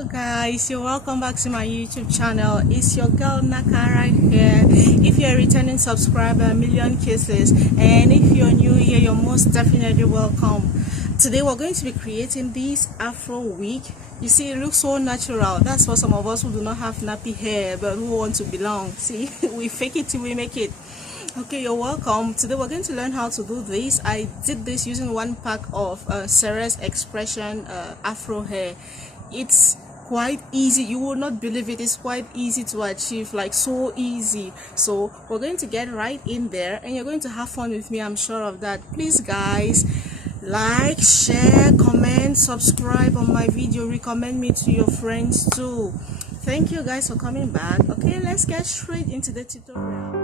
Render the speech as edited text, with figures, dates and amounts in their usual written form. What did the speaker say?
Hello guys, you're welcome back to my YouTube channel. It's your girl Nakara here. If you're a returning subscriber, a million kisses, and if you're new here, you're most definitely welcome. Today we're going to be creating this afro wig. You see, it looks so natural. That's for some of us who do not have nappy hair but who want to belong. See, we fake it till we make it. Okay, you're welcome. Today we're going to learn how to do this. I did this using one pack of Sarah's Expression afro hair. It's quite easy. You will not believe it. It's quite easy to achieve, like so easy. So we're going to get right in there and you're going to have fun with me, I'm sure of that. Please guys, like, share, comment, subscribe on my video, recommend me to your friends too. Thank you guys for coming back. Okay, let's get straight into the tutorial.